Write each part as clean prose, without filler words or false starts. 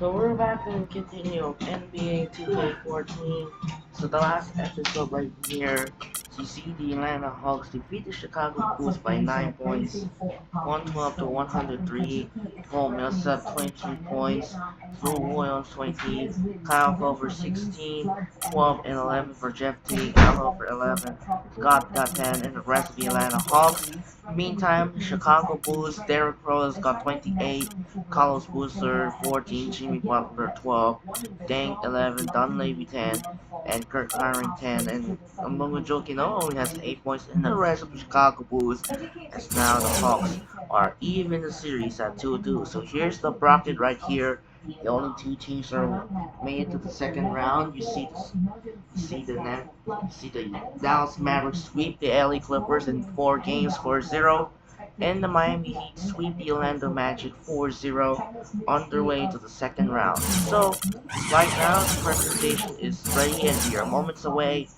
So we're back and continue NBA 2K14. So the last episode right here, you see the Atlanta Hawks defeat the Chicago Bulls by 9 points, 112 to 103. Paul Millsap 23 points, Lou Williams 20, Kyle Glover 16, 12 and 11 for Jeff Teague, Al for 11, Scott got 10, and the rest of the Atlanta Hawks. Meantime, the Chicago Bulls, Derrick Rose got 28, Carlos Boozer 14, Jimmy Butler 12, Dang 11, Dunleavy 10, and Kirk Myron 10, and Among Jokino only has 8 points, and the rest of the Chicago Bulls, as now the Hawks are even the series at 2-2. So here's the bracket right here. The only two teams are made it to the second round. You see the Dallas Mavericks sweep the LA Clippers in 4 games 4-0. And the Miami Heat sweep the Orlando Magic 4-0 on their way to the second round. So, right now, the presentation is ready and we are moments away.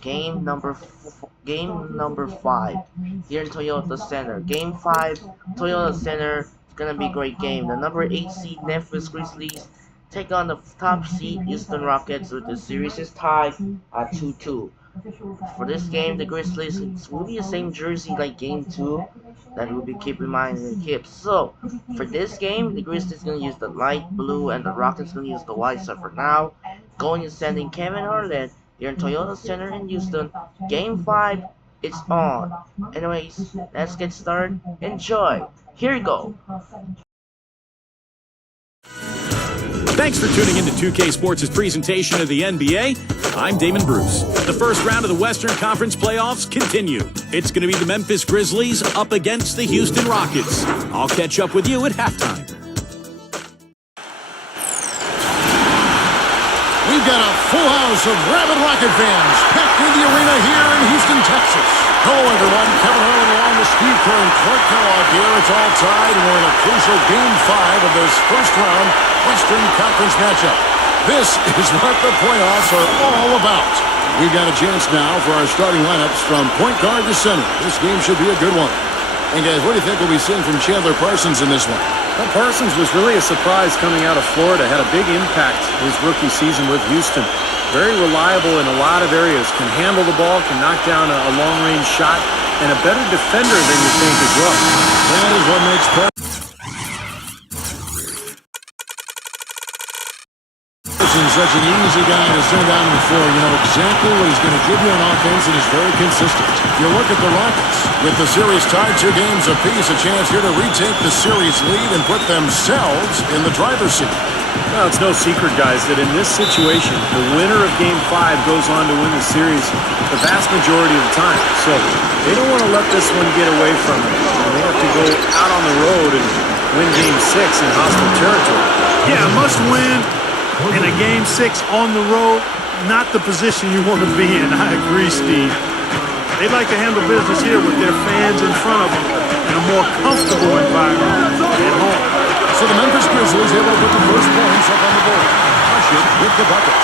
Game number 5 here in Toyota Center. Game 5, Toyota Center. It's gonna be a great game. The number 8 seed Memphis Grizzlies take on the top seed Houston Rockets, with the series is tied at 2-2. For this game, the Grizzlies will be the same jersey like Game 2. That will be keep in mind in the hips. So, for this game, the Grizzlies going to use the light blue and the Rockets going to use the white. So for now, going and sending Kevin Harlan here in Toyota Center in Houston. Game 5, it's on. Anyways, let's get started. Enjoy. Here you go. Thanks for tuning in to 2K Sports' presentation of the NBA. I'm Damon Bruce. The first round of the Western Conference playoffs continue. It's going to be the Memphis Grizzlies up against the Houston Rockets. I'll catch up with you at halftime. We've got a full house of rabid Rocket fans packed in the arena here in Houston, Texas. Hello, everyone. Kevin Harlan along with Steve Kerr and Clark Kellogg here. It's all tied, and we're in a crucial Game 5 of this first round Western Conference matchup. This is what the playoffs are all about. We've got a chance now for our starting lineups from point guard to center. This game should be a good one. And guys, what do you think we'll be seeing from Chandler Parsons in this one? Well, Parsons was really a surprise coming out of Florida. Had a big impact his rookie season with Houston. Very reliable in a lot of areas. Can handle the ball, can knock down a long-range shot, and a better defender than you think as well. That is what makes Parsons such an easy guy to send down to the floor. You know exactly what he's going to give you on offense, and he's very consistent. You look at the Rockets. With the series tied 2 games apiece, a chance here to retake the series lead and put themselves in the driver's seat. Well, it's no secret, guys, that in this situation, the winner of Game 5 goes on to win the series the vast majority of the time. So they don't want to let this one get away from them. They have to go out on the road and win Game 6 in hostile territory. Yeah, must win in a Game 6 on the road. Not the position you want to be in. I agree, Steve. They'd like to handle business here with their fans in front of them in a more comfortable environment at home. So the Memphis Grizzlies able to put the first points up on the board. Hushit with the bucket.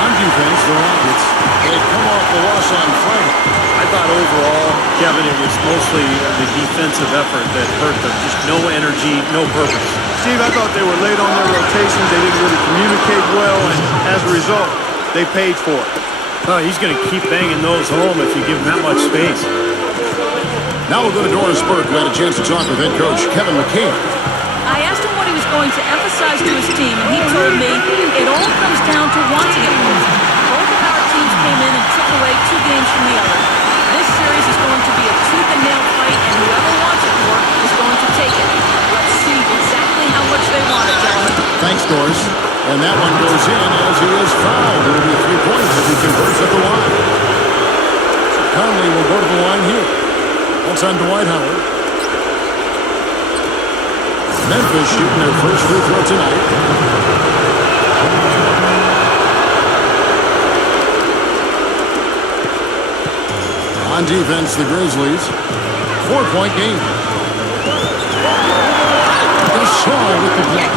On defense, the Rockets, they come off the loss on Friday. I thought overall, Kevin, it was mostly the defensive effort that hurt them. Just no energy, no purpose. Steve, I thought they were late on their rotations. They didn't really communicate well, and as a result, they paid for it. Oh, he's going to keep banging those home if you give him that much space. Now we'll go to Doris Burke, who had a chance to talk with head coach Kevin McCann. I asked him what he was going to emphasize to his team, and he told me it all comes down to wanting it more. Both of our teams came in and took away 2 games from the other. This series is going to be a tooth-and-nail fight, and whoever wants it more is going to take it. Let's see exactly how much they want it, gentlemen. Thanks, Doris. And that one goes in as he is fouled. It will be 3 points if he converts at the line. So Conley will go to the line here. That's on Dwight Howard. Memphis shooting their first free throw tonight. On defense, the Grizzlies. 4-point game. Shaw with the block.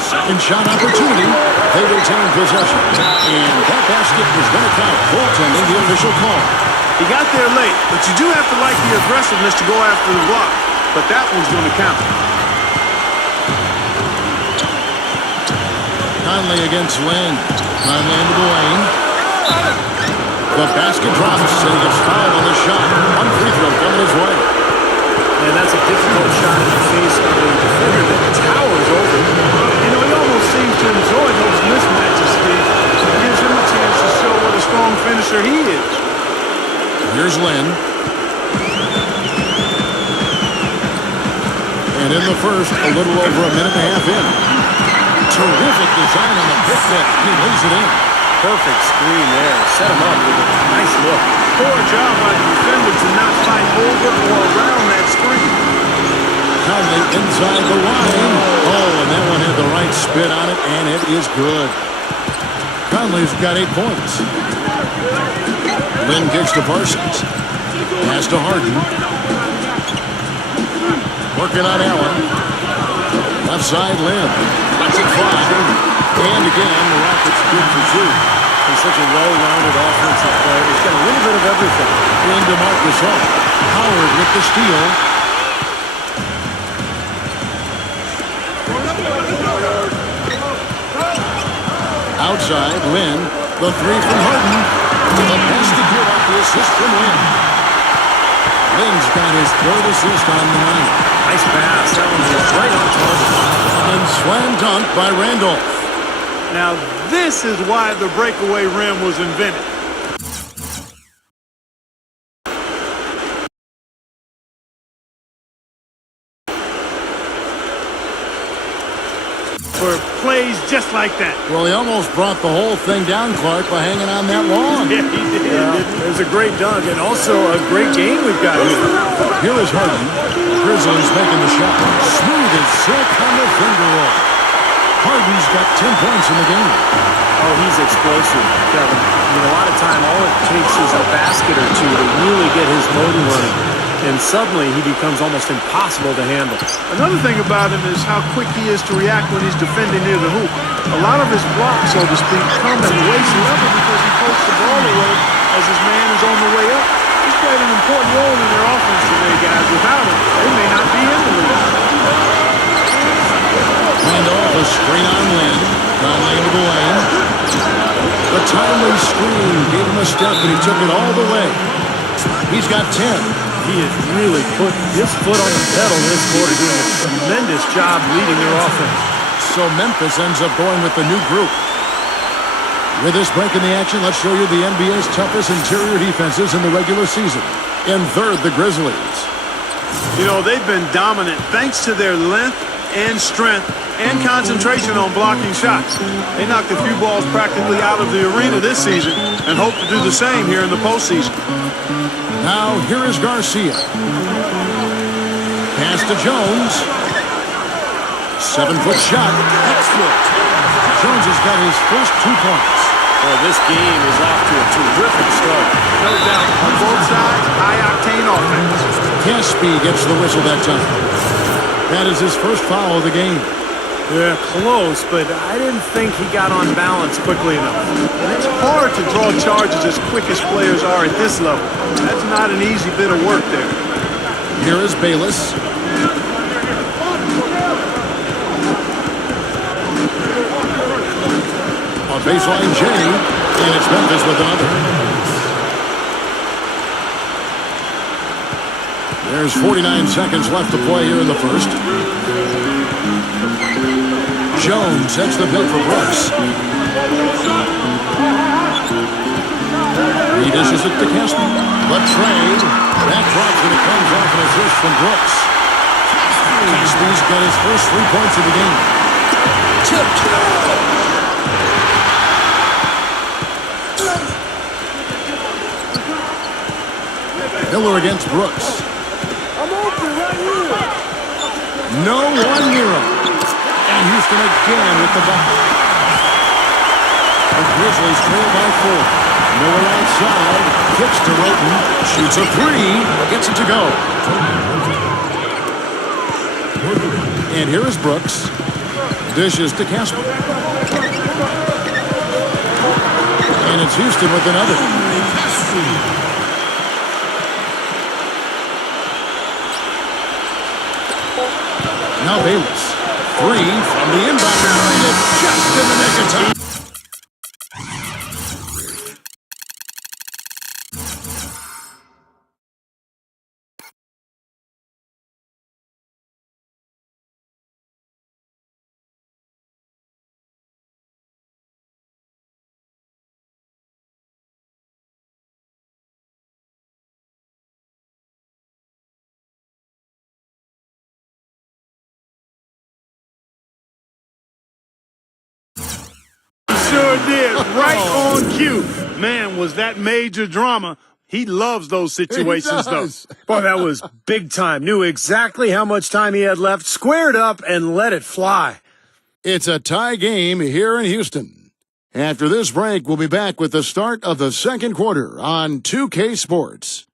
Second shot opportunity. They retain possession. And that basket was going to count. Goaltending the official call. He got there late, but you do have to like the aggressiveness to go after the block. But that one's going to count. Conley against Lynn. Conley into the lane. The basket drops, and he gets fouled on the shot. One free throw coming his way. And that's a difficult shot in the face of a defender that towers over him. You know, he almost seems to enjoy those mismatches, Steve. It gives him a chance to show what a strong finisher he is. Here's Lynn. And in the first, a little over a minute and a half in. Terrific design on the pick net. He lays it in. Perfect screen there. Set him up with a nice look. Poor job by the defender to not fight over or around that screen. Conley inside the line. Oh, and that one had the right spin on it, and it is good. Conley's got 8 points. Lynn kicks to Parsons. Pass to Harden. Working on Allen. Left side, Lynn. Lets it fly. And again, the Rockets good for 2. He's such a well-rounded offensive player. He's got a little bit of everything. Into Marcus Hall. Howard with the steal. Outside, Lynn. The 3 from Harden. The pass to give up the assist from Lynn. Lynn's got his 3rd assist on the night. Nice pass. That one was right on target. And slam dunk by Randolph. Now, this is why the breakaway rim was invented. For plays just like that. Well, he almost brought the whole thing down, Clark, by hanging on that long. Yeah, he did. Yeah, there's a great dunk and also a great game we've got here. Here is Harden. Grizzlies making the shot. Smooth as silk on the finger roll. Harden's got 10 points in the game. Oh, he's explosive, Kevin. I mean, a lot of time, all it takes is a basket or two to really get his motor running. And suddenly, he becomes almost impossible to handle. Another thing about him is how quick he is to react when he's defending near the hoop. A lot of his blocks, so to speak, come at waist level because he pokes the ball away as his man is on the way up. He's played an important role in their offense today, guys. Without him, they may not be in the league. Randolph, a screen on Lynn. Conley into the lane. The timely screen gave him a step, and he took it all the way. He's got 10. He has really put his foot on the pedal this quarter, doing a tremendous job leading their offense. So Memphis ends up going with the new group. With this break in the action, let's show you the NBA's toughest interior defenses in the regular season. In third, the Grizzlies. You know, they've been dominant thanks to their length and strength and concentration on blocking shots. They knocked a few balls practically out of the arena this season and hope to do the same here in the postseason. Now, here is Garcia. Pass to Jones. 7-foot shot. Jones has got his first 2 points. Well, this game is off to a terrific start. No doubt, on both sides, high-octane offense. Caspi gets the whistle that time. That is his first foul of the game. Yeah, close, but I didn't think he got on balance quickly enough. It's hard to draw charges as quick as players are at this level. That's not an easy bit of work there. Here is Bayless. On baseline, Jay, and it's Memphis with another. There's 49 seconds left to play here in the first. Jones sets the pick for Brooks. He dishes it to Caspi. The trade. That drops and it comes off an assist from Brooks. Caspi's got his first 3 points of the game. Tipped. Miller against Brooks. I'm open right here. No one near him. And Houston again with the bucket. The Grizzlies trail by 4. Miller outside. Kicks to Roten. Shoots a 3. Gets it to go. And here is Brooks. Dishes to Casper. And it's Houston with another. Now Bayless. three from the inbound area, just in the nick of time. Sure did. Right on cue. Man, was that major drama. He loves those situations, though. Boy, that was big time. Knew exactly how much time he had left, squared up, and let it fly. It's a tie game here in Houston. After this break, we'll be back with the start of the second quarter on 2K Sports.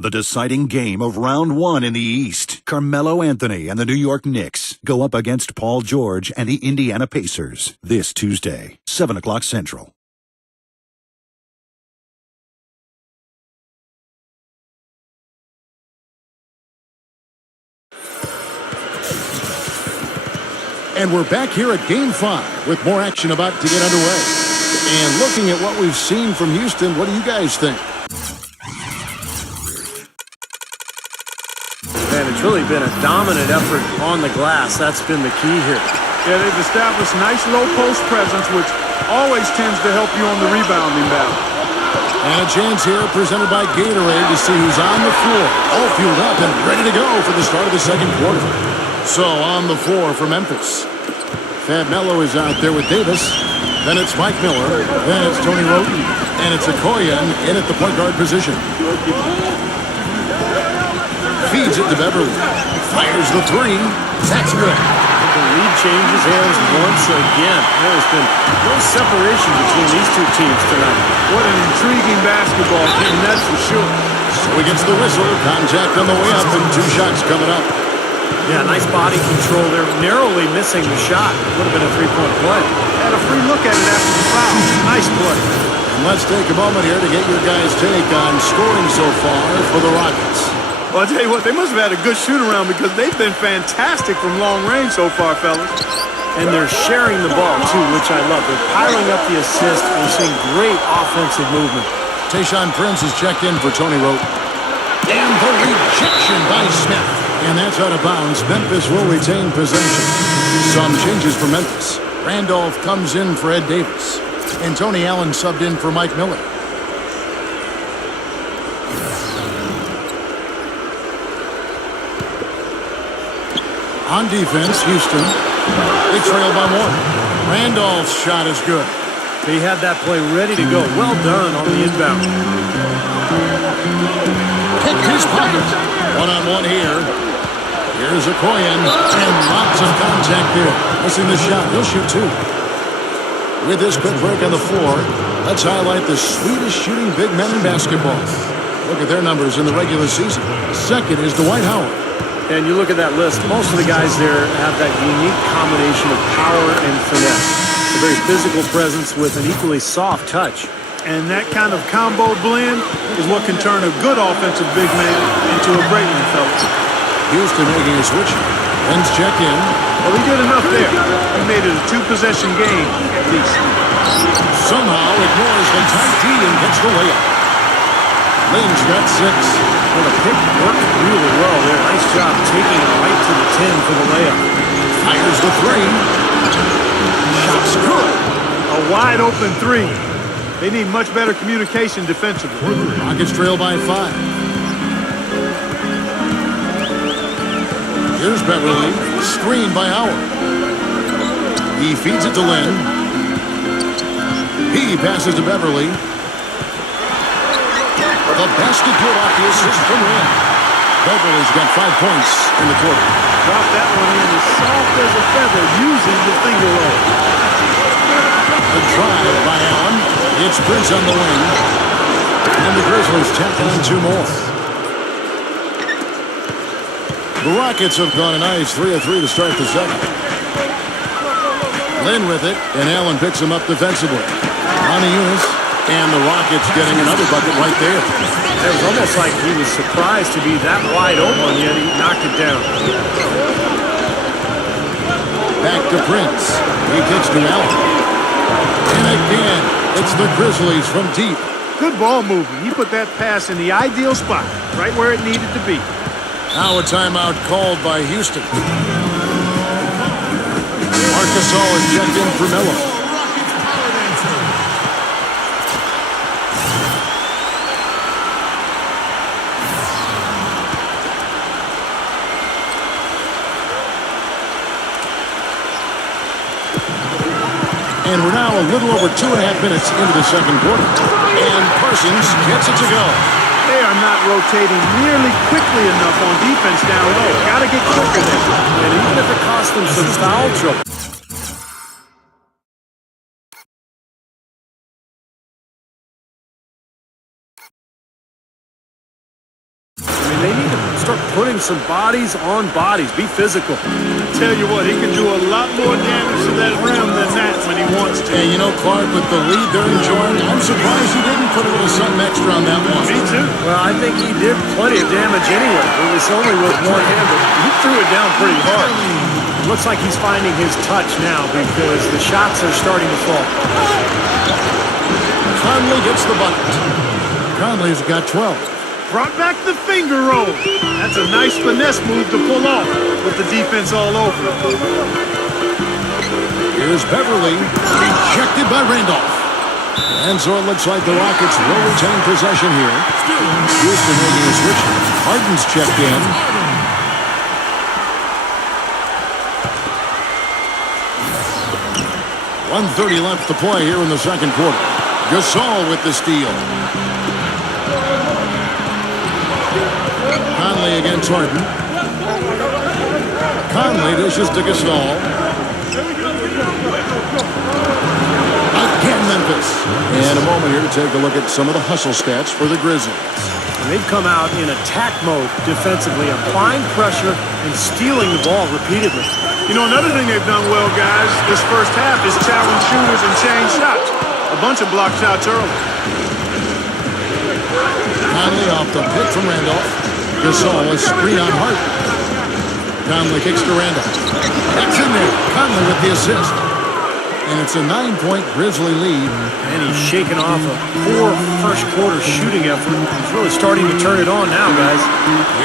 The deciding game of round one in the East. Carmelo Anthony and the New York Knicks go up against Paul George and the Indiana Pacers this Tuesday, 7 o'clock Central. And we're back here at Game 5 with more action about to get underway. And looking at what we've seen from Houston, what do you guys think? Man, it's really been a dominant effort on the glass. That's been the key here. Yeah, they've established nice low-post presence, which always tends to help you on the rebounding battle. And a chance here presented by Gatorade to see who's on the floor. All fueled up and ready to go for the start of the second quarter. So on the floor for Memphis. Fab Melo is out there with Davis. Then it's Mike Miller. Then it's Tony Roten. And it's Okoye in at the point guard position. Feeds it to Beverly. Fires the three. That's good. The lead changes hands once again. There's been no separation between these two teams tonight. What an intriguing basketball game, that's for sure. So he gets the whistle. Contact on the way up and two shots coming up. Yeah, nice body control there. Narrowly missing the shot. Would have been a three-point play. Had a free look at it after the foul. Nice play. And let's take a moment here to get your guys' take on scoring so far for the Rockets. Well, I'll tell you what, they must have had a good shoot-around because they've been fantastic from long range so far, fellas. And they're sharing the ball, too, which I love. They're piling up the assist. We're seeing great offensive movement. Tayshaun Prince is checked in for Tony Roten. And the rejection by Smith. And that's out of bounds. Memphis will retain possession. Some changes for Memphis. Randolph comes in for Ed Davis. And Tony Allen subbed in for Mike Miller. On defense, Houston. They trail by one. Randolph's shot is good. He had that play ready to go. Well done on the inbound. Pick his pocket. One-on-one here. Here's Okoye. And lots of contact there. Missing the shot. He'll shoot two. With this quick break on the floor, let's highlight the sweetest shooting big men in basketball. Look at their numbers in the regular season. Second is Dwight Howard. And you look at that list, most of the guys there have that unique combination of power and finesse. A very physical presence with an equally soft touch. And that kind of combo blend is what can turn a good offensive big man into a great one, fellas. Houston making a switch. Ben's check in. Well, he did enough there. He made it a two-possession game, at least. Somehow ignores the tight D and gets the layup. Lynn's got six. Well, the pick worked really well there. Nice job taking it right to the 10 for the layup. Fires the three. Shot's good. A wide-open three. They need much better communication defensively. Rockets trail by 5. Here's Beverly. Screened by Howard. He feeds it to Lynn. He passes to Beverly. The basket good off the assist from Lynn. Beverly's got 5 points in the quarter. Dropped that one in as soft as a feather using the finger roll. The drive by Allen. It's Prince on the wing. And the Grizzlies tack on 2 more. The Rockets have gone a nice 3 of 3 to start the second. Lynn with it, and Allen picks him up defensively. On the Eunice. And the Rockets getting another bucket right there. It was almost like he was surprised to be that wide open, yet he knocked it down. Back to Prince. He kicks to Allen. And again, it's the Grizzlies from deep. Good ball movement. He put that pass in the ideal spot, right where it needed to be. Now a timeout called by Houston. Marcus is checked in for Melo. And we're now a little over 2.5 minutes into the second quarter. And Parsons gets it to go. They are not rotating nearly quickly enough on defense down low. Got to get quicker there. And even if it cost them some foul trouble. They need to start putting some bodies on bodies. Be physical. Tell you what, he can do a lot more damage to that rim than that when he wants to. And you know, Clark, with the lead they're enjoying, I'm surprised he didn't put a little something extra on that one. Me too. Well, I think he did plenty of damage anyway. It was only with one hand, but he threw it down pretty hard. It looks like he's finding his touch now because the shots are starting to fall. Conley gets the bucket. Conley's got 12. Brought back the finger roll. That's a nice finesse move to pull off with the defense all over. Here's Beverly, rejected by Randolph. And so it looks like the Rockets will retain possession here. Houston making a switch. Harden's checked in. .130 left to play here in the second quarter. Gasol with the steal. Conley against Harden. Conley dishes to Gasol. Again, Memphis. And a moment here to take a look at some of the hustle stats for the Grizzlies. And they've come out in attack mode defensively, applying pressure and stealing the ball repeatedly. You know, another thing they've done well, guys, this first half is challenge shooters and change shots. A bunch of block shots early. Conley off the pick from Randolph. Gasol, a screen on Harden. Conley kicks to Randolph. That's in there. Conley with the assist. And it's a 9-point Grizzly lead. And he's shaking off a poor first-quarter shooting effort. He's really starting to turn it on now, guys.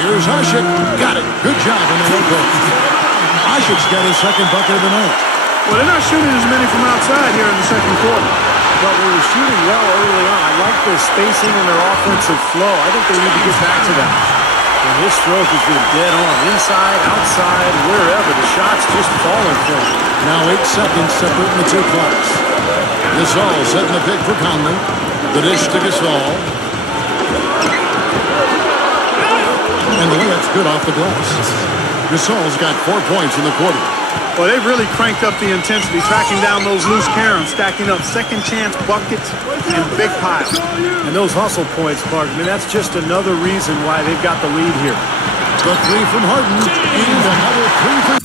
Here's Ashik. Got it. Good job on the low post. Ashik's got his second bucket of the night. Well, they're not shooting as many from outside here in the second quarter. But they were shooting well early on. I like their spacing and their offensive flow. I think they need to get back to that. And his stroke has been dead on. Inside, outside, wherever. The shot's just falling for him. Now 8 seconds separating the two clocks. Gasol setting the pick for Conley. The dish to Gasol. And the layup's good off the glass. Gasol's got 4 points in the quarter. Well, they've really cranked up the intensity, tracking down those loose caroms, stacking up second chance buckets and big piles. And those hustle points, Clark, I mean, that's just another reason why they've got the lead here. The three from Harden and another three from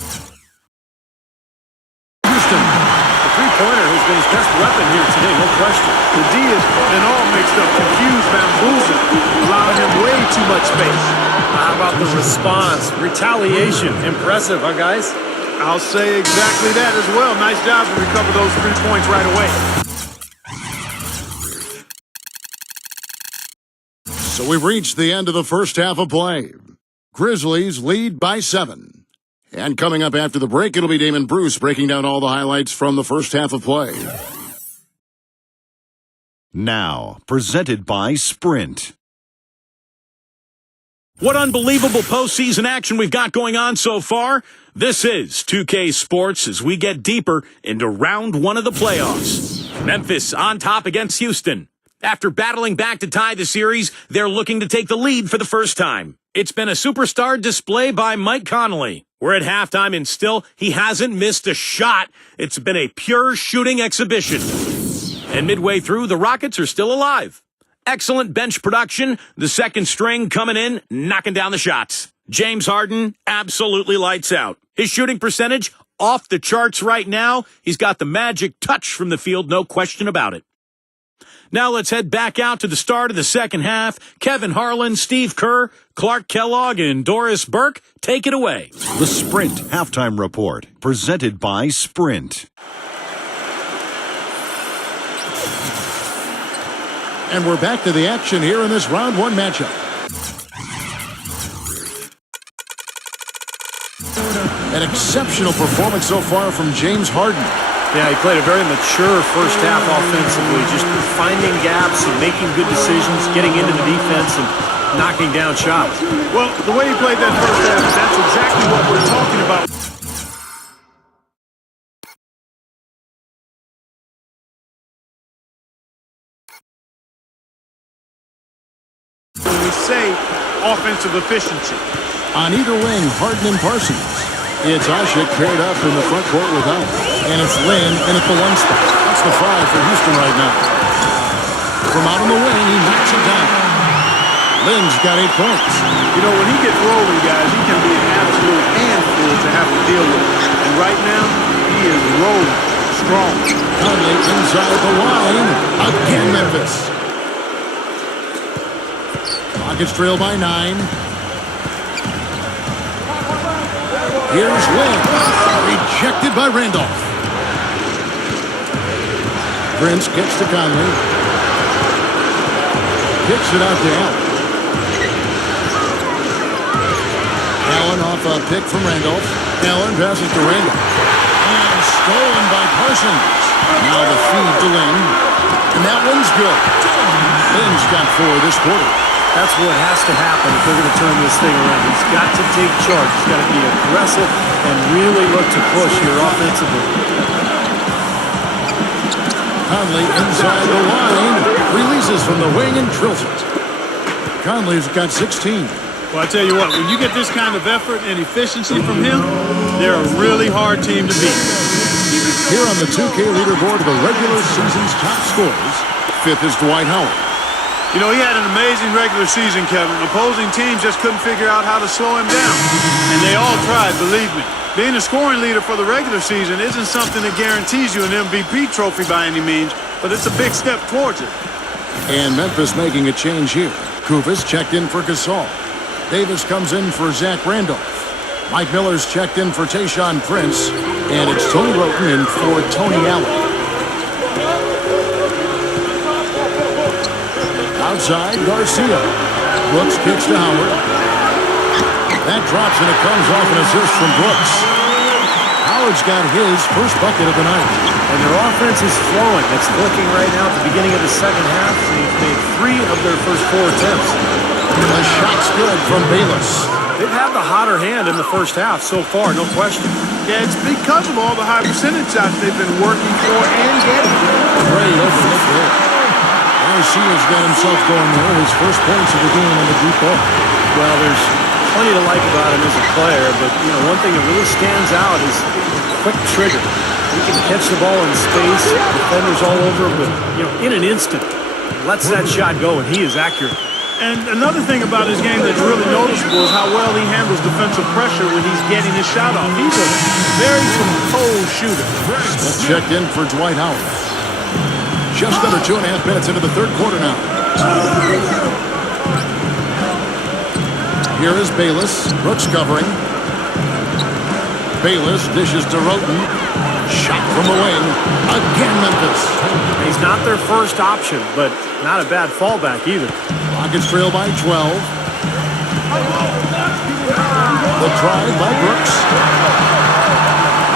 Houston. The three-pointer has been his best weapon here today, no question. The D has been all mixed up, confused, bamboozled, allowing him way too much space. How about the response? Retaliation. Impressive, huh, guys? I'll say exactly that as well. Nice job to recover those 3 points right away. So we've reached the end of the first half of play. Grizzlies lead by 7. And coming up after the break, it'll be Damon Bruce breaking down all the highlights from the first half of play. Now, presented by Sprint. What unbelievable postseason action we've got going on so far. This is 2K Sports as we get deeper into round 1 of the playoffs. Memphis on top against Houston. After battling back to tie the series, they're looking to take the lead for the first time. It's been a superstar display by Mike Conley. We're at halftime and still he hasn't missed a shot. It's been a pure shooting exhibition. And midway through, the Rockets are still alive. Excellent bench production, the second string coming in, knocking down the shots. James Harden absolutely lights out. His shooting percentage off the charts right now. He's got the magic touch from the field, no question about it. Now let's head back out to the start of the second half. Kevin Harlan, Steve Kerr, Clark Kellogg, and Doris Burke, take it away. The Sprint Halftime Report, presented by Sprint. And we're back to the action here in this round one matchup. An exceptional performance so far from James Harden. Yeah, he played a very mature first half offensively, just finding gaps and making good decisions, getting into the defense and knocking down shots. Well, the way he played that first half, that's exactly what we're talking about. When we say offensive efficiency. On either wing, Harden and Parsons. It's Ashik paired up in the front court with Allen. And it's Lynn in at the one spot. That's the 5 for Houston right now. From out on the wing, he knocks it down. Lynn's got 8 points. You know, when he gets rolling, guys, he can be an absolute handful to have to deal with. And right now, he is rolling strong. Conley inside the line. Again, Memphis. Rockets trail by 9. Here's Lynn. Rejected by Randolph. Prince gets to Conley. Kicks it out to Allen. Allen off a pick from Randolph. Allen passes to Randolph. And stolen by Parsons. Now the feed to Lynn. And that one's good. Lynn's got 4 this quarter. That's what has to happen if they're going to turn this thing around. He's got to take charge. He's got to be aggressive and really look to push here offensively. Conley inside the line. Releases from the wing and drills it. Conley's got 16. Well, I tell you what, when you get this kind of effort and efficiency from him, they're a really hard team to beat. Here on the 2K leaderboard of the regular season's top scorers, 5th is Dwight Howard. You know, he had an amazing regular season, Kevin. Opposing teams just couldn't figure out how to slow him down. And they all tried, believe me. Being a scoring leader for the regular season isn't something that guarantees you an MVP trophy by any means, but it's a big step towards it. And Memphis making a change here. Kufis checked in for Gasol. Davis comes in for Zach Randolph. Mike Miller's checked in for Tayshaun Prince. And it's Tony Roten in for Tony Allen. Outside, Garcia. Brooks kicks to Howard. That drops and it comes off an assist from Brooks. Howard's got his first bucket of the night. And their offense is flowing. It's clicking right now at the beginning of the second half. They've made 3 of their first 4 attempts. The shot's good from Bayless. They've had the hotter hand in the first half so far, no question. Yeah, it's because of all the high percentage shots they've been working for and getting. Great overlook there. Garcia's got himself going there. His first points of the game on the deep ball. Well, there's plenty to like about him as a player, but, you know, one thing that really stands out is quick trigger. He can catch the ball in space, defenders all over him, but, you know, in an instant, lets that shot go, and he is accurate. And another thing about his game that's really noticeable is how well he handles defensive pressure when he's getting his shot off. He's a very composed shooter. Checked in for Dwight Howard. Just under 2.5 minutes into the third quarter now. Here is Bayless. Brooks covering. Bayless dishes to Roten. Shot from the wing. Again, Memphis. He's not their first option, but not a bad fallback either. Rockets trail by 12. The drive by Brooks.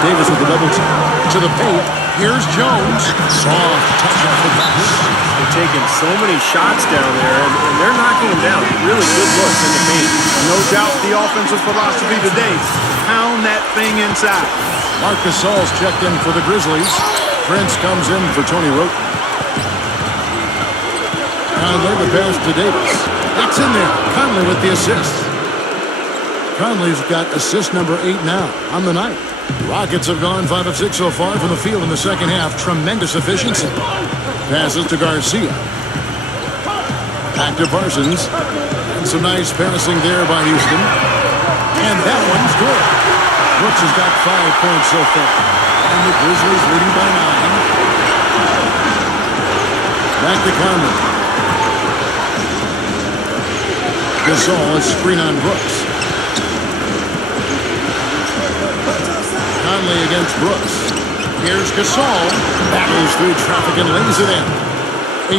Davis with the double team. To the paint. Here's Jones. Soft touch off the box. They're taking so many shots down there, and they're knocking them down. Really good looks in the paint. No doubt the offensive philosophy today. Pound that thing inside. Marc Gasol's checked in for the Grizzlies. Prince comes in for Tony Roten. Conley the pass to Davis. It's in there. Conley with the assist. Conley's got assist number 8 now on the night. Rockets have gone 5 of 6 so far from the field in the second half. Tremendous efficiency. Passes to Garcia. Back to Parsons. And some nice passing there by Houston. And that one's good. Brooks has got 5 points so far. And the Grizzlies leading by 9. Back to Conley. Gasol is screen on Brooks. Conley against Brooks. Here's Gasol. Battles through traffic and lays it in.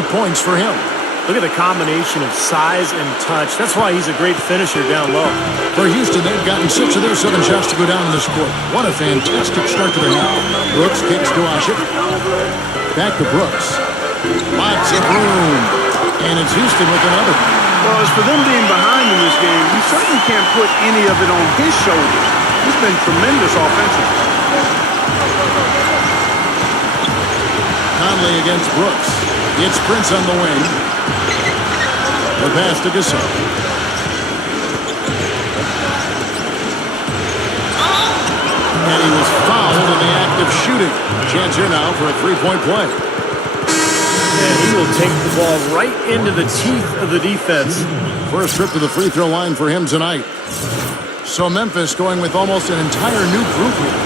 8 points for him. Look at the combination of size and touch. That's why he's a great finisher down low. For Houston, they've gotten 6 of their 7 shots to go down in this quarter. What a fantastic start to the half. Brooks kicks to Ashik. Back to Brooks. Lots of room. And it's Houston with another. Well, as for them being behind in this game, you certainly can't put any of it on his shoulders. He's been tremendous offensively. Conley against Brooks. It's Prince on the wing. The pass to Gasol. And he was fouled in the act of shooting. Chance here now for a three-point play. And he will take the ball right into the teeth of the defense. First trip to the free throw line for him tonight. So Memphis going with almost an entire new group here.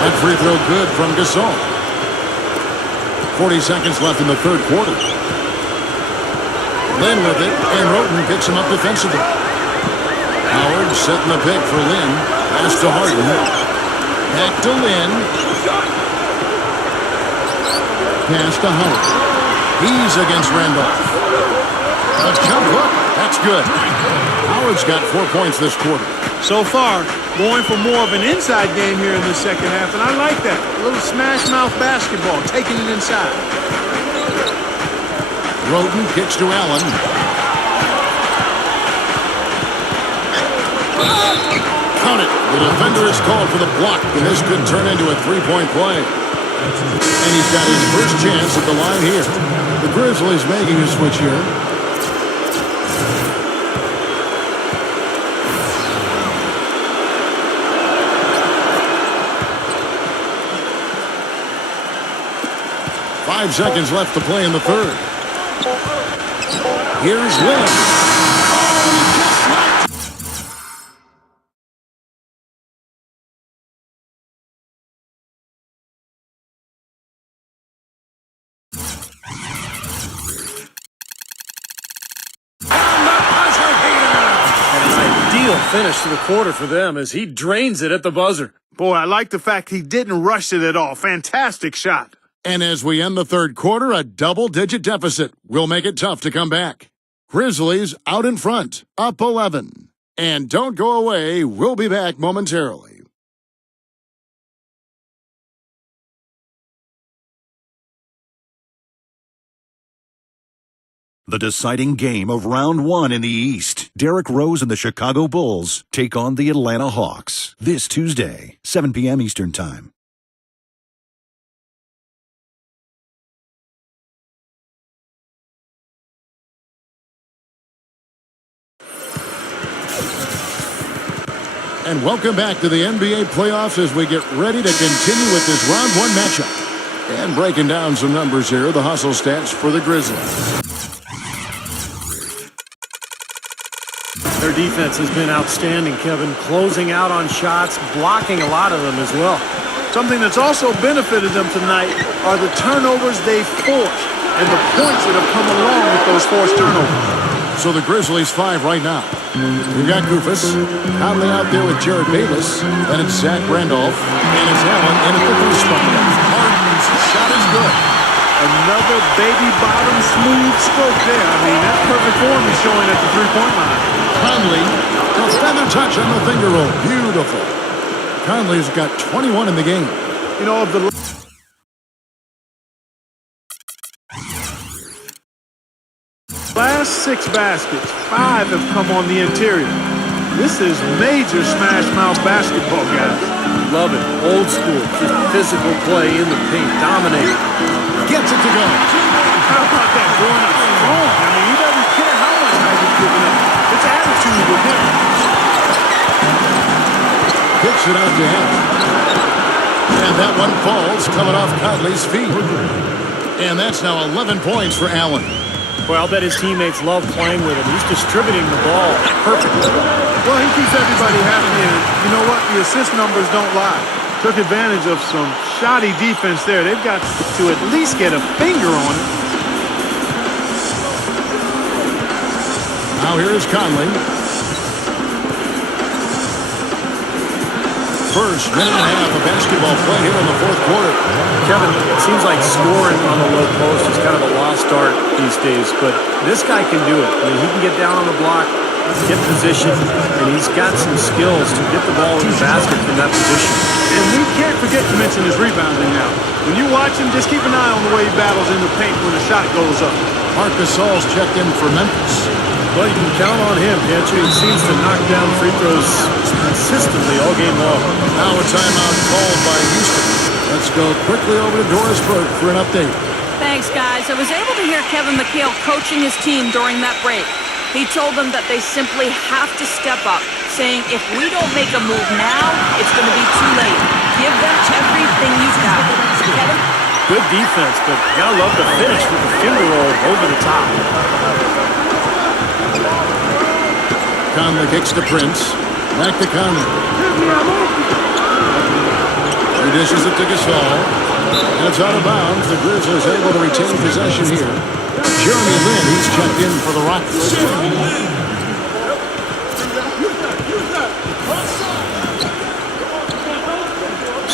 That free throw good from Gasol. 40 seconds left in the third quarter. Lynn with it, and Roten picks him up defensively. Howard setting the pick for Lynn. Pass to Harden. Back to Lynn. Pass to Howard. He's against Randolph. A jump hook. That's good. Howard's got 4 points this quarter. So far, going for more of an inside game here in the second half, and I like that. A little smash-mouth basketball, taking it inside. Roten kicks to Allen. Count it. The defender is called for the block, and this could turn into a three-point play. And he's got his first chance at the line here. The Grizzlies making a switch here. Five seconds left to play in the third. Here's Lynn. Finish to the quarter for them as he drains it at the buzzer. Boy, I like the fact he didn't rush it at all. Fantastic shot. And as we end the third quarter, a double-digit deficit will make it tough to come back. Grizzlies out in front, up 11. And don't go away, we'll be back momentarily. The deciding game of round one in the East. Derrick Rose and the Chicago Bulls take on the Atlanta Hawks this Tuesday, 7 p.m. Eastern Time. And welcome back to the NBA playoffs as we get ready to continue with this round one matchup. And breaking down some numbers here, the hustle stats for the Grizzlies. Their defense has been outstanding, Kevin, closing out on shots, blocking a lot of them as well. Something that's also benefited them tonight are the turnovers they forced and the points that have come along with those forced turnovers. So the Grizzlies 5 right now. We've got Kufus, Conley out there with Jared Davis, then it's Zach Randolph, and it's Allen in at the first spot. Harden's shot is good. Another baby bottom smooth stroke there. I mean, that perfect form is showing at the three-point line. Conley, a feather touch on the finger roll. Beautiful. Conley's got 21 in the game. You know, of the last 6 baskets, 5 have come on the interior. This is major smash-mouth basketball, guys. Love it. Old school. Just physical play in the paint. Dominating. Gets it to go. How about that going up strong? I mean, he doesn't care how much height he's giving up. It's attitude with him. Kicks it out to him. And that one falls coming off Conley's feet. And that's now 11 points for Allen. Well, I'll bet his teammates love playing with him. He's distributing the ball perfectly. Well, he keeps everybody happy, and you know what? The assist numbers don't lie. To Took advantage of some shoddy defense there. They've got to at least get a finger on it. Now here is Conley. First minute and a half of basketball play here in the fourth quarter. Kevin, it seems like scoring on the low post is kind of a lost art these days, but this guy can do it. I mean, he can get down on the block, get position, and he's got some skills to get the ball in the basket from that position. And we can't forget to mention his rebounding now. When you watch him, just keep an eye on the way he battles in the paint when the shot goes up. Marc Gasol's checked in for Memphis. Well, you can count on him, can't you? He seems to knock down free throws consistently all game long. Now a timeout called by Houston. Let's go quickly over to Doris Burke for an update. Thanks, guys. I was able to hear Kevin McHale coaching his team during that break. He told them that they simply have to step up, saying if we don't make a move now, it's going to be too late. Give them everything you've got. Kevin? Good defense, but you gotta love the finish with the finger roll over the top. Conley kicks to Prince. Back to Conley. He dishes it to Gasol. And it's out of bounds. The Grizzlies able to retain possession here. Jeremy Lin, he's checked in for the Rockets.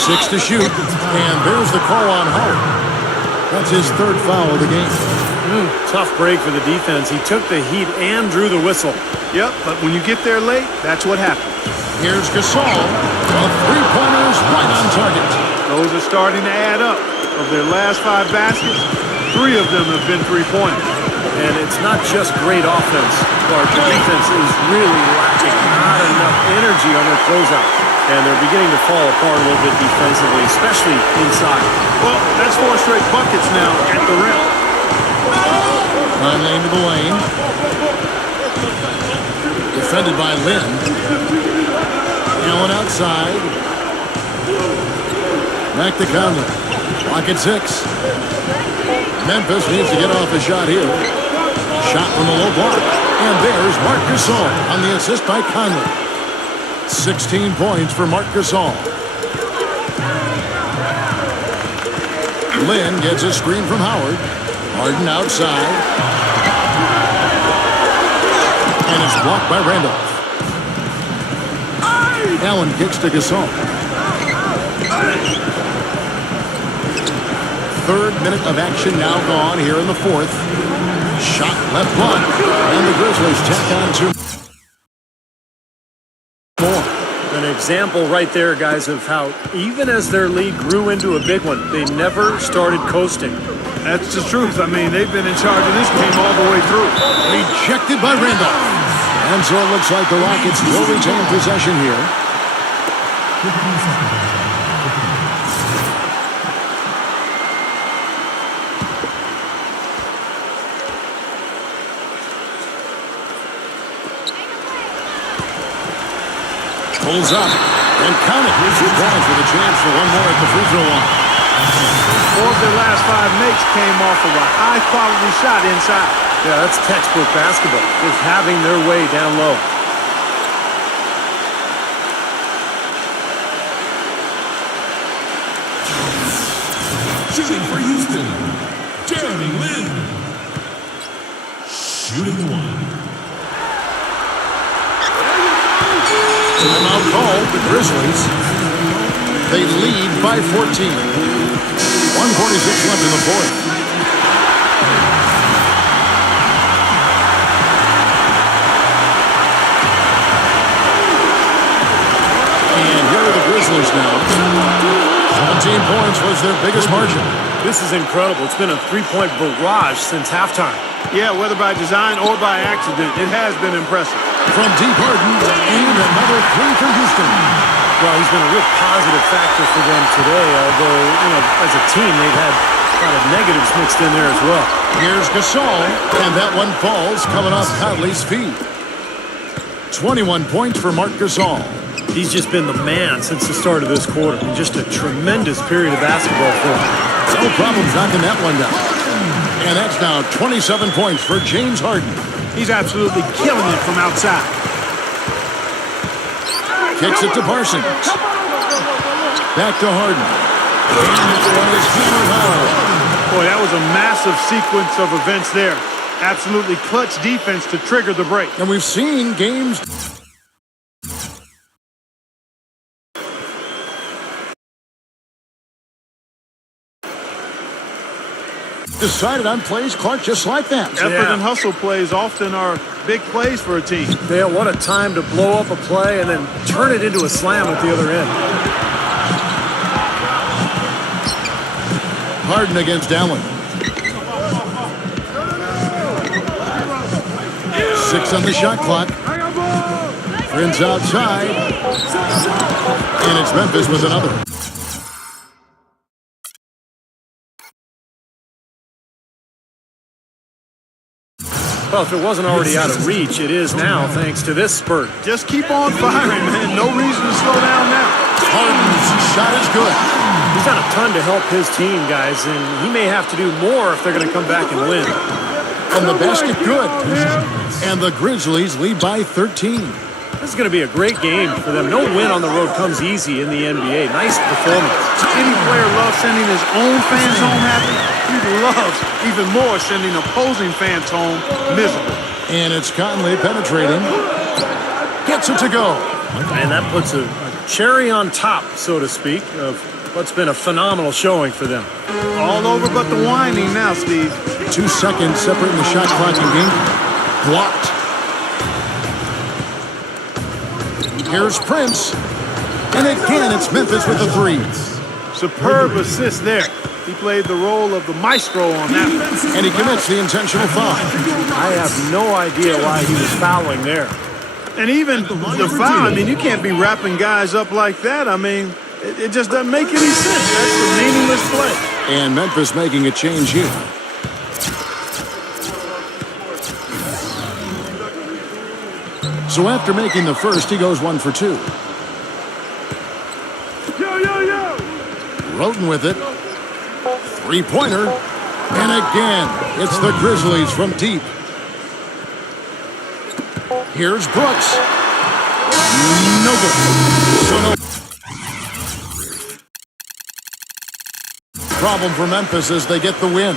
6 to shoot. And there's the call on Howard. That's his third foul of the game. Tough break for the defense. He took the heat and drew the whistle. Yep, but when you get there late, that's what happens. Here's Gasol. The three-pointers right on target. Those are starting to add up. Of their last 5 baskets, 3 of them have been three-pointers. And it's not just great offense, Clark. The defense is really lacking. Not enough energy on their closeouts. And they're beginning to fall apart a little bit defensively, especially inside. Well, that's 4 straight buckets now at the rim. Conley into the lane. Defended by Lin. Allen outside. Back to Conley. Clock at 6. Memphis needs to get off a shot here. Shot from the low block. And there's Marc Gasol on the assist by Conley. 16 points for Marc Gasol. Lin gets a screen from Howard. Harden outside. And it's blocked by Randolph. Allen kicks to Gasol. Third minute of action now gone here in the fourth. Shot left block. And the Grizzlies tack on 2 more. An example right there, guys, of how even as their lead grew into a big one, they never started coasting. That's the truth. I mean, they've been in charge of this game all the way through. Rejected by Randolph. And so it looks like the Rockets will retain possession here. Pulls up and count it. 2 points with a chance for one more at the free throw line. 4 of their last 5 makes came off of a high-quality shot inside. Yeah, that's textbook basketball. Just having their way down low. Shooting for Houston, Jeremy Lin. Shooting the 1. Timeout called. The Grizzlies. They lead by 14. 1:46 left in the fourth. And here are the Grizzlies now. 17 points was their biggest margin. This is incredible. It's been a three-point barrage since halftime. Yeah, whether by design or by accident, it has been impressive. From deep Harden, and another 3 for Houston. Well, he's been a real positive factor for them today, although, as a team, they've had a lot of negatives mixed in there as well. Here's Gasol, and that one falls coming off Conley's feet. 21 points for Marc Gasol. He's just been the man since the start of this quarter. Just a tremendous period of basketball for him. No problem knocking that one down. And that's now 27 points for James Harden. He's absolutely killing it from outside. Kicks it to Parsons. Back to Harden. And it's hammered home. Boy, that was a massive sequence of events there. Absolutely clutch defense to trigger the break. And we've seen games decided on plays, Clark, just like that. Effort and hustle plays often are big plays for a team. Dale, what a time to blow up a play and then turn it into a slam at the other end. Harden against Allen. 6 on the shot clock. Friends outside. And it's Memphis with another. Well, if it wasn't already out of reach, it is now thanks to this spurt. Just keep on firing, man. No reason to slow down now. Harden's shot is good. He's done a ton to help his team, guys, and he may have to do more if they're going to come back and win. And the basket good. And the Grizzlies lead by 13. This is going to be a great game for them. No win on the road comes easy in the NBA. Nice performance. Any player loves sending his own fans home happy. He loves even more sending opposing fans home miserable. And it's Conley penetrating. Gets it to go. And that puts a cherry on top, so to speak, of what's been a phenomenal showing for them. All over but the whining now, Steve. 2 seconds separating the shot clock and game. Blocked. Here's Prince. And again, it's Memphis with the 3. Superb assist there. He played the role of the maestro on that one. And he commits the intentional foul. I have no idea why he was fouling there. And even the foul, I mean, you can't be wrapping guys up like that. I mean, it just doesn't make any sense. That's a meaningless play. And Memphis making a change here. So after making the first, he goes 1 for 2. Roten with it. 3-pointer. And again, it's the Grizzlies from deep. Here's Brooks. No good. So no. Problem for Memphis as they get the win.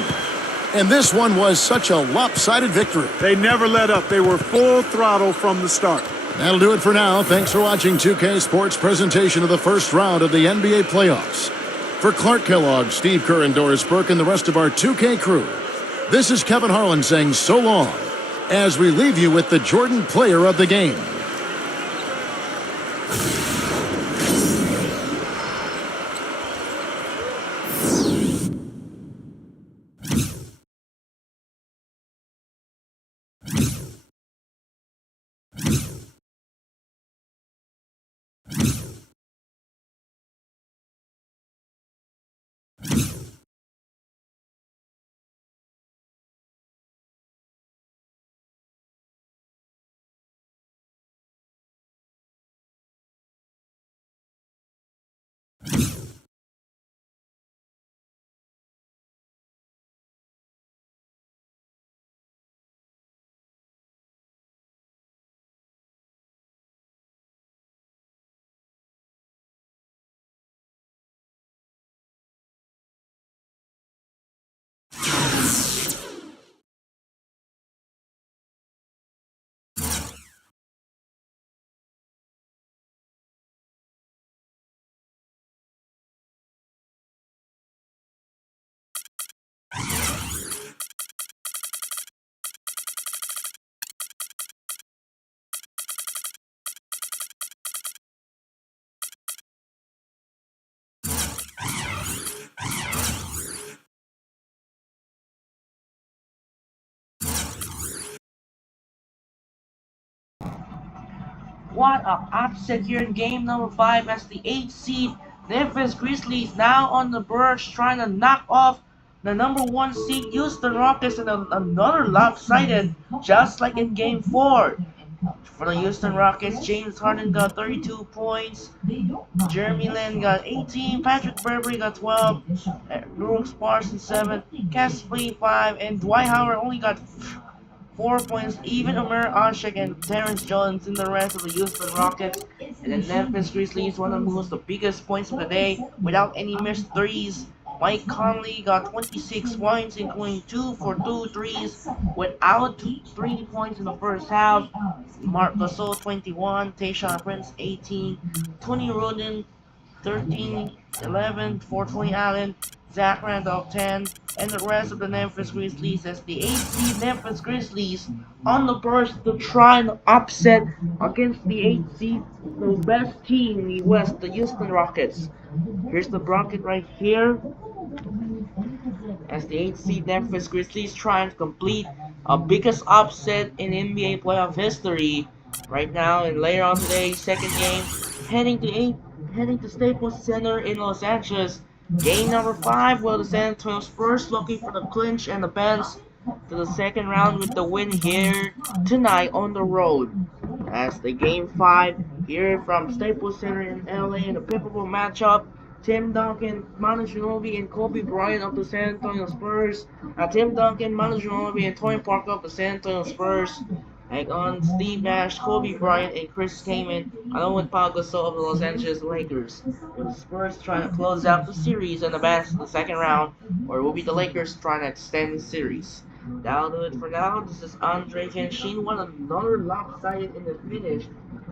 And this one was such a lopsided victory. They never let up. They were full throttle from the start. That'll do it for now. Thanks for watching 2K Sports' presentation of the first round of the NBA playoffs. For Clark Kellogg, Steve Kerr, and Doris Burke, and the rest of our 2K crew, this is Kevin Harlan saying so long as we leave you with the Jordan player of the game. What a upset here in game number 5 as the 8th seed Memphis Grizzlies now on the verge trying to knock off the number 1 seed Houston Rockets in another lopsided just like in game 4. For the Houston Rockets, James Harden got 32 points, Jeremy Lin got 18, Patrick Beverley got 12, Brooks Parsons 7, Caspley 5, and Dwight Howard only got 4 points. Even Omer Ashek and Terrence Jones in the rest of the Houston Rockets And then Memphis Grizzlies want to lose the biggest points of the day without any missed threes. Mike Conley got 26 points, including 2 for 2 threes, without 3 points in the first half. Mark Gasol 21, Tayshaun Prince 18, Tony Roden 13, 11 for Tony Allen, Zach Randolph 10, and the rest of the Memphis Grizzlies as the 8th seed Memphis Grizzlies on the burst to try and upset against the 8th seed, the best team in the West, the Houston Rockets. Here's the bracket right here as the 8th seed Memphis Grizzlies trying to complete a biggest upset in NBA playoff history. Right now and later on today, second game, heading to Staples Center in Los Angeles. Game number 5, will the San Antonio Spurs looking for the clinch and advance to the second round with the win here tonight on the road. As the game 5 here from Staples Center in LA in a pivotal matchup. Tim Duncan, Manu Ginobili, and Kobe Bryant of the San Antonio Spurs. Tim Duncan, Manu Ginobili, and Tony Parker of the San Antonio Spurs. And on Steve Nash, Kobe Bryant, and Chris Kaman, along with Pau Gasol of the Los Angeles Lakers. With the Spurs trying to close out the series and advance to the second round, or it will be the Lakers trying to extend the series. That'll do it for now. This is Andre Kenshin. One another lopsided in the finish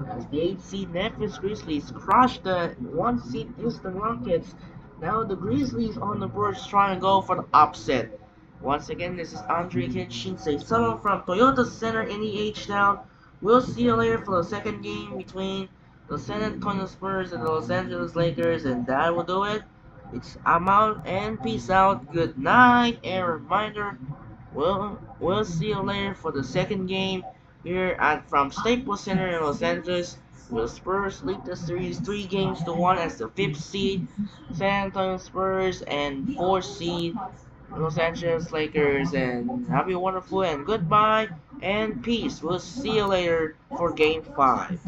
as the 8th seed Memphis Grizzlies crushed the 1 seed Houston Rockets. Now the Grizzlies on the verge trying to go for the upset. Once again, this is Andre Kenshin. Say so from Toyota Center in the H-Town. We'll see you later for the second game between the San Antonio Spurs and the Los Angeles Lakers, and that will do it. I'm out and peace out. Good night, and reminder, we'll see you later for the second game here from Staples Center in Los Angeles. Will Spurs lead the series 3-1 as the 5th seed San Antonio Spurs and 4th seed Los Angeles Lakers. And have a wonderful and goodbye and peace. We'll see you later for game 5.